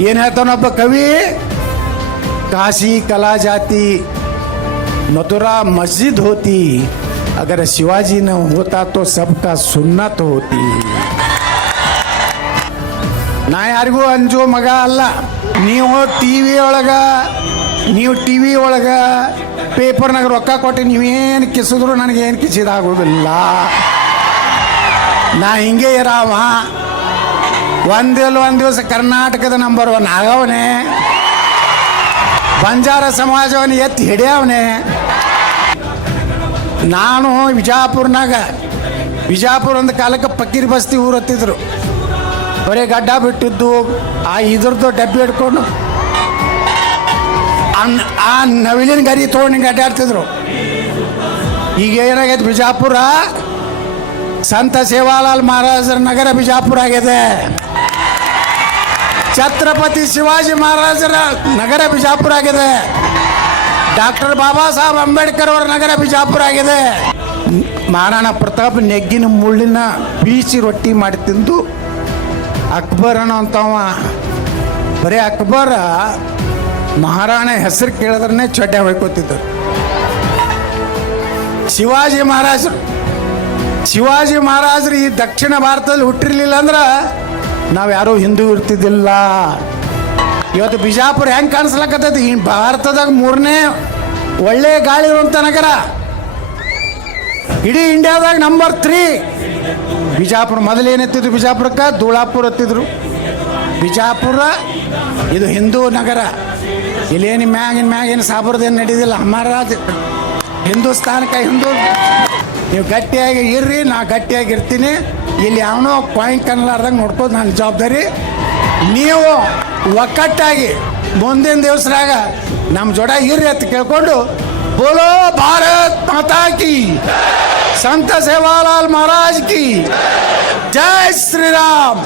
ಏನು ಹೇಳ್ತಾನೊಬ್ಬ ಕವಿ, काशी कला जाती मथुरा मस्जिद होती, अगर शिवाजी न होता तो सबका सुन्नत होती. ನಾ ಯಾರಿಗೂ ಅಂಜೋ ಮಗ ಅಲ್ಲ. ನೀವು ಟಿ ವಿ ಒಳಗ ಪೇಪರ್ನಾಗ ರೊಕ್ಕ ಕೊಟ್ಟು ನೀವೇನು ಕಿಸಿದ್ರು ನನಗೇನು ಕಿಸಿದಾಗೋದಿಲ್ಲ. ನಾ ಹಿಂಗೆ ಇರಾವ. ಒಂದು ದಿವಸ ಕರ್ನಾಟಕದ ನಂಬರ್ 1 ಆಗವನೇ, ಬಂಜಾರ ಸಮಾಜವನ್ನು ಎತ್ತಿ ಹಿಡಿಯವನೆ. ನಾನು ವಿಜಾಪುರ ಒಂದು ಕಾಲಕ್ಕೆ ಪಕ್ಕೀರ್ ಬಸ್ತಿ ಊರು ಹತ್ತಿದ್ರು. ಬರೀ ಗಡ್ಡ ಬಿಟ್ಟಿದ್ದು ಇದ್ರದ್ದು ಡಬ್ಬಿ ಹಿಡ್ಕೊಂಡು ಆ ನವಿಲಿನ ಗರಿ ತೊಗೊಂಡು ಅಡ್ಡಾಡ್ತಿದ್ರು. ಈಗ ಏನಾಗೈತೆ, ಬಿಜಾಪುರ ಸಂತ ಸೇವಾಲಾಲ್ ಮಹಾರಾಜರ ನಗರ ಬಿಜಾಪುರ ಆಗಿದೆ. ಛತ್ರಪತಿ ಶಿವಾಜಿ ಮಹಾರಾಜರ ನಗರ ಬಿಜಾಪುರ ಆಗಿದೆ. ಡಾಕ್ಟರ್ ಬಾಬಾ ಸಾಹೇಬ್ ಅಂಬೇಡ್ಕರ್ ಅವರ ನಗರ ಬಿಜಾಪುರ ಆಗಿದೆ. ಮಹಾರಾಣಾ ಪ್ರತಾಪ್ ನೆಗ್ಗಿನ ಮುಳ್ಳಿನ ಬೀಸಿ ರೊಟ್ಟಿ ಮಾಡಿ ತಿಂದು ಅಕ್ಬರ್ ಅನ್ನೋಂಥವ, ಬರೀ ಅಕ್ಬರ ಮಹಾರಾಣ ಹೆಸರು ಕೇಳಿದ್ರೆ ಚೊಡ್ಡೆ ಹೊಯ್ಕೋತಿದ್ದರು. ಶಿವಾಜಿ ಮಹಾರಾಜರು ಈ ದಕ್ಷಿಣ ಭಾರತದಲ್ಲಿ ಹುಟ್ಟಿರ್ಲಿಲ್ಲ ಅಂದ್ರೆ ನಾವು ಯಾರೂ ಹಿಂದೂ ಇರ್ತಿದ್ದಿಲ್ಲ. ಇವತ್ತು ಬಿಜಾಪುರ ಹೆಂಗೆ ಕಾಣಿಸ್ಲಕ್ಕತ್ತೈತಿ, ಈ ಭಾರತದಾಗ 3ನೇ ಒಳ್ಳೆ ಗಾಳಿ ಇರುವಂಥ ನಗರ, ಇಡೀ ಇಂಡಿಯಾದಾಗ ನಂಬರ್ 3 ಬಿಜಾಪುರ. ಮೊದಲೇನೆತ್ತಿದ್ರು ಬಿಜಾಪುರಕ್ಕೆ ಧೂಳಾಪುರ ಎತ್ತಿದ್ರು. ಬಿಜಾಪುರ ಇದು ಹಿಂದೂ ನಗರ. ಇಲ್ಲೇನು ಮ್ಯಾಗಿನ ಸಾಬರ್ದೇನು ನಡೀದಿಲ್ಲ. ಮಹಾರಾಜ್ ಹಿಂದೂಸ್ತಾನಕ್ಕೆ ನೀವು ಗಟ್ಟಿಯಾಗಿ ಇರ್ರಿ, ನಾ ಗಟ್ಟಿಯಾಗಿರ್ತೀನಿ. ಇಲ್ಲಿ ಯಾವನೋ ಪಾಯಿಂಟ್ ಕನ್ನಲಾರ್ದಂಗೆ ನೋಡ್ಕೋದು ನನ್ನ ಜವಾಬ್ದಾರಿ. ನೀವು ಒಕ್ಕಟ್ಟಾಗಿ ಮುಂದಿನ ದಿವಸದಾಗ ನಮ್ಮ ಜೋಡ ಇರ್ರಿ ಅಂತ ಕೇಳ್ಕೊಂಡು, ಬೋಲೋ ಭಾರತ್ ಮಾತಾ ಕಿ, ಸಂತ ಸೇವಾಲಾಲ್ ಮಹಾರಾಜ್ ಕಿ ಜೈ ಶ್ರೀರಾಮ್.